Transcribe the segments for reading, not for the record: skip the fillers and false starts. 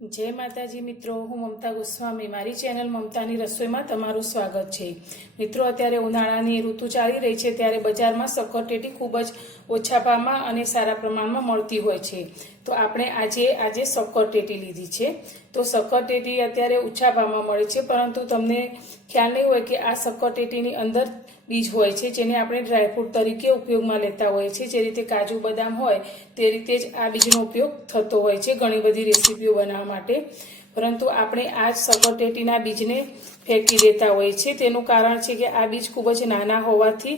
जय माताजी मित्रों, हूँ ममता गोस्वामी। मारी चेनल ममतानी रसोई में तमारुं स्वागत है। मित्रों, अत्यारे उनाळानी ऋतु चाली रही है त्यारे बजार में सक्करटेटी खूब ज ओछा भावमां अने सारा प्रमाणमां मळती होय छे। तो आपणे આજે सक्करटेटी लीधी छे। तो सक्करटेटी अत्यारे ओछा भावमां मळे छे, परंतु तमने ख्याल नहीं होय के आ सक्करटेटीनी अंदर बीज होय छे, जेने आपणे ड्रायफ्रूट तरीके उपयोगमां लेता होय छे। जे रीते काजू बदाम होय ते रीते ज आ बीजनो उपयोग थतो होय छे घणी बधी रेसिपीओ बनाववा माटे। परंतु आपणे आ सक्करटेटीना बीजने फेंकी देता होय छे। तेनुं कारण छे के आ बीज खूब ज नाना होवाथी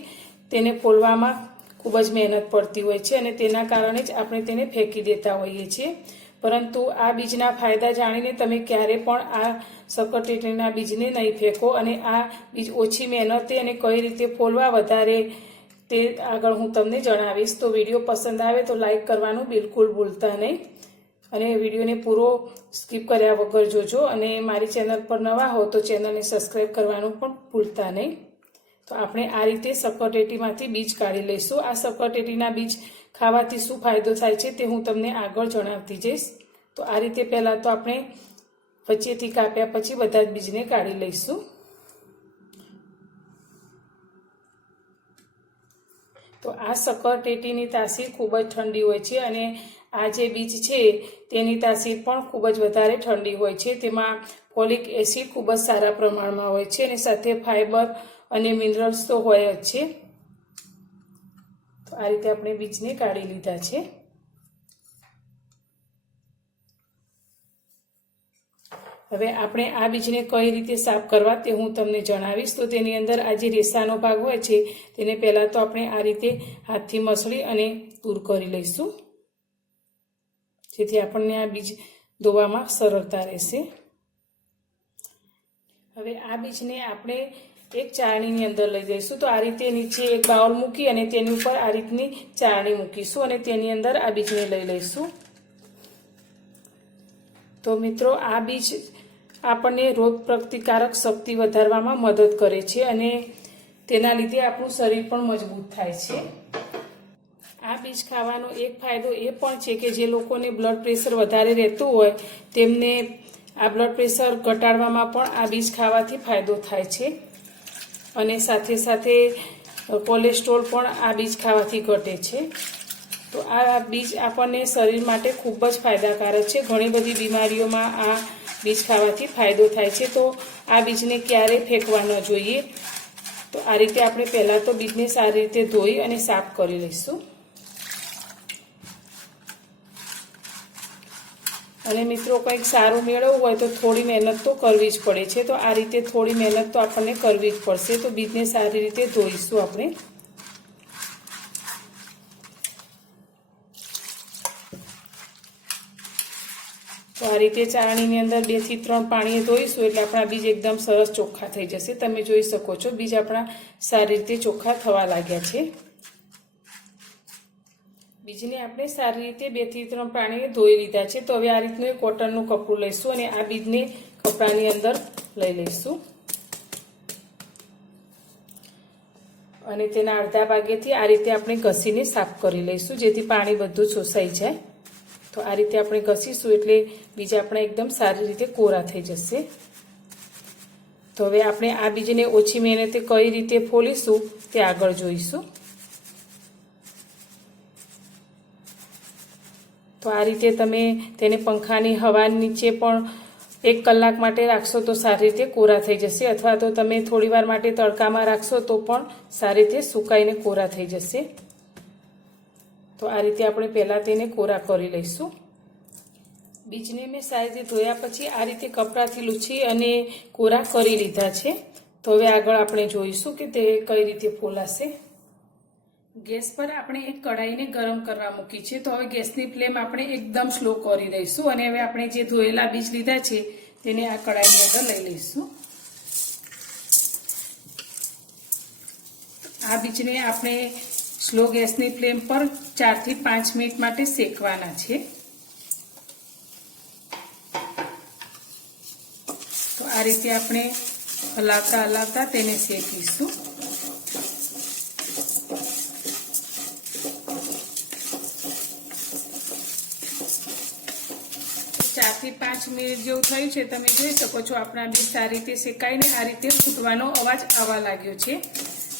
तेने फोलवामां खूब ज मेहनत पड़ती होय छे अने तेना कारणे ज आपणे तेने फेंकी देता होईए छीए। परंतु आ बीजना फायदा जाणीने तमे क्यारे पण आ सक्करटेटीना बीजने नहीं फेंको अने आ बीज ओછી मेहनते अने कई रीते फोलवा वधारे ते आगळ हूँ तमने जणावीश। तो विडियो पसंद आवे तो लाइक करवानुं बिलकुल भूलता नहीं अने विडियोने पूरो स्कीप कर्या वगर जोजो अने मारी चेनल पर नवा हो तो चेनलने सब्सक्राइब करवानुं पण भूलता नहीं। तो आपणे आ रीते सक्करटेटीमांथी बीज काढी लईशुं। आ सक्करटेटीना बीज खावाथी शुं फायदो थाय छे ते हूँ तमने आगळ जणावती जईश। तो आ रीते पहेला तो आपणे वच्चेथी काप्या पछी बधा ज बीजने काढी लईशुं। तो आ सक्करटेटीनी तासीर खूब ज ठंडी होय छे अने आ जे बीज छे तेनी तासीर पण खूब ज वधारे ठंडी होय छे। तेमां फोलिक एसिड खूब ज सारा प्रमाणमां होय छे अने साथे फाइबर अने मिनरल्स तो होय ज छे। तो आ रीते आपणे बीजने काढी लीधा छे। हवे आपणे आ बीजने कई रीते साफ करवा ते हूँ तमने जणावीश। तो तेनी अंदर आ जे रेसानो भाग होय छे तेने पहेला तो आपणे आ रीते हाथथी मसळी अने दूर करी लईशुं, जेथी आपणने आ बीज धोवामां सरळता रहेशे। हवे आ बीजने आपणे एक चाळणीनी अंदर लई जईशुं। तो आ रीते नीचे एक बाउल मूकी अने तेनी उपर आ रीतनी चाळणी मूकीशुं अने तेनी अंदर आ बीजने लई लईशुं। तो मित्रों, आ बीज आपणे रोग प्रतिकारक शक्ति वधारवामां मदद करे छे अने तेना लीधे आपणुं शरीर पण मजबूत थाय छे। आ बीज खावानो एक फायदो ए पण छे के जे लोकोने ब्लड प्रेशर वधारे रहेतुं होय तेमने आ ब्लड प्रेशर घटाडवामां पण आ बीज खावाथी फायदो थाय छे अने साथे साथे कोलेस्ट्रोल पण आ बीज खावाथी घटे छे। तो आ बीज आपणे शरीर माटे खूब ज फायदाकारक छे। घणी बधी बीमारीओमां आ बीज खावाथी फायदो थाय छे। तो आ बीजने क्यारे फेंकवा न जोईए। तो आ रीते आपणे पहेला तो बीजने सारी रीते धोई अने साफ करी लईशुं। अने मित्रों, कंईक सारूं मेळववुं होय तो थोड़ी मेहनत तो करवी ज पड़े छे। तो आ रीते थोड़ी मेहनत तो आपणे करवी ज पड़शे। तो बीजने सारी रीते धोईशुं आपणे। तो आ रीते चाळणीनी अंदर 2 થી 3 पाणीए धोईशुं એટલે આપણા बीज एकदम सरस ચોખ્ખા થઈ જશે। તમે જોઈ શકો છો बीज આપણા સારી રીતે ચોખ્ખા થવા લાગ્યા છે। बीजने આપણે સારી રીતે 2 થી 3 પાણીએ ધોઈ લીધા છે। તો હવે આ રીતનું એક કોટનનું કપડું લઈશું અને આ બીજને કપડાની અંદર લઈ લઈશું અને તેના અડધા ભાગેથી આ રીતે આપણે ઘસીને સાફ કરી લઈશું જેથી પાણી બધું શોષાઈ જાય। तो आ रीते आपणे घसीशुं एटले बीज आपणे एकदम सारी रीते कोरा थई जशे। तो हवे आपणे आ बीजने ओછી मेहनते कई रीते फोलीशुं ते आगळ जोईशुं। तो आ रीते तमे तेने पंखानी हवा नीचे पण 1 કલાક माटे राखशो तो सारी रीते कोरा थई जशे अथवा तो तमे थोड़ीवार माटे तड़कामां राखशो तो पण सारी रीते सुकाईने कोरा थई जशे। तो आ रीते आपणे पहेला तेने कोरा करी लईशुं। बीजने मैं सारी रीते धोया पछी आ रीते कपडाथी लूछी अने कोरा करी लीधा छे। तो हवे आगळ आपणे जोईशुं के ते कई रीते फोलाशे। गैस पर आपणे एक कढ़ाईने गरम करवा मूकी छे। तो हवे गैसनी फ्लेम आपणे एकदम स्लो करी दईशुं अने हवे आपणे जे धोयेला बीज लीधा छे तेने आ कढ़ाईनी अंदर लई लईशुं। आ बीजने आपणे स्लो गैसनी फ्लेम पर 4 થી 5 मिनिट माटे शेकवाना छे। तो आ रीते आपणे हलावता हलावता तेने शेकीशुं। 4 4 થી 5 મિનિટ જેવું થયું છે. તમે જોઈ શકો છો આપણા બીજ સારી રીતે શેકાઈને આ રીતે ફૂટવાનો અવાજ આવવા લાગ્યો છે.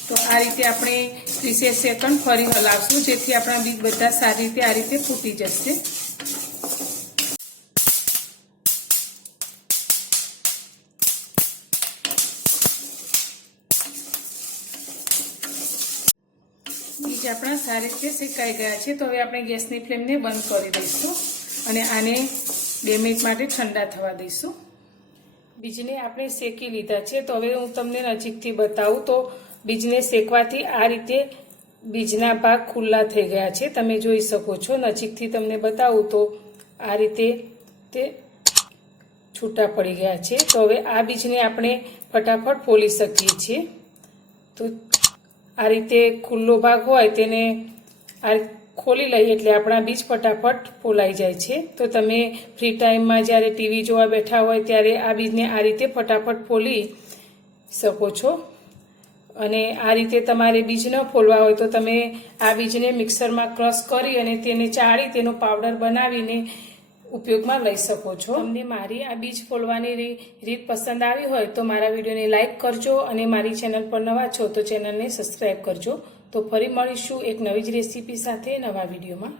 તો આ રીતે આપણે 30 સેકન્ડ ફરી હલાવશું, જેથી આપણા બીજ બધા સારી રીતે આ રીતે ફૂટી જશે. બીજ આપણા સારી રીતે શેકાઈ ગયા છે. તો હવે આપણે ગેસની ફ્લેમને બંધ કરી દઈશું અને આને 2 મિનિટ માટે ઠંડા થવા દઈશું. બીજને આપણે શેકી લીધા છે. તો હવે હું તમને નજીકથી બતાવું તો બીજને શેકવાથી આ રીતે બીજના ભાગ ખુલ્લા થઈ ગયા છે. તમે જોઈ શકો છો. નજીકથી તમને બતાવું તો આ રીતે તે છૂટા પડી ગયા છે. તો હવે આ બીજને આપણે ફટાફટ ફોલી શકીએ છીએ. તો આ રીતે ખુલ્લો ભાગ હોય તેને આ ખોલી લઈએ એટલે આપણા બીજ ફટાફટ ફોલાઈ જાય છે. તો તમે ફ્રી ટાઈમમાં જ્યારે ટીવી જોવા બેઠા હોય ત્યારે આ બીજને આ રીતે ફટાફટ ફોલી શકો છો. અને આ રીતે તમારે બીજ ન ફોલવા હોય તો તમે આ બીજને મિક્સરમાં ક્રશ કરી અને તેને ચાળી તેનો પાવડર બનાવીને ઉપયોગમાં લઈ શકો છો. તમને મારી આ બીજ ફોલવાની રીત પસંદ આવી હોય તો મારા વિડીયોને લાઈક કરજો અને મારી ચેનલ પર નવા છો તો ચેનલને સબસ્ક્રાઈબ કરજો. તો ફરી મળીશું એક નવી જ રેસીપી સાથે નવા વિડીયોમાં.